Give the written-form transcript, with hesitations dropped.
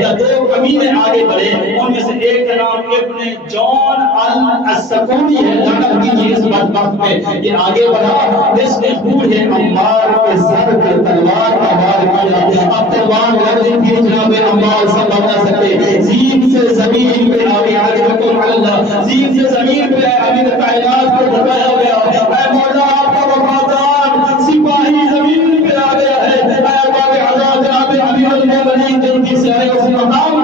یا دو کمینے آگے بڑھے، ان میں سے ایک کا نام ابن جون السکونی ہے، لقب کیجیے اس بدبخت پہ، یہ آگے بڑھا، اس نے بوڑھے عمار کے سر پہ تلوار کا وار کیا، اب تلوار لڑنے کی جناب عمار سنبھال نہ سکے، زین سے زمین پہ آگے حضرت اللہ، زین سے زمین پہ امیر کائنات کو دبایا گیا، اے مولا آپ کا وفادار سپاہی زمین پہ آ گیا ہے، اے باب اعلیٰ جناب امیر المومنین جن کی سیارے اس مقام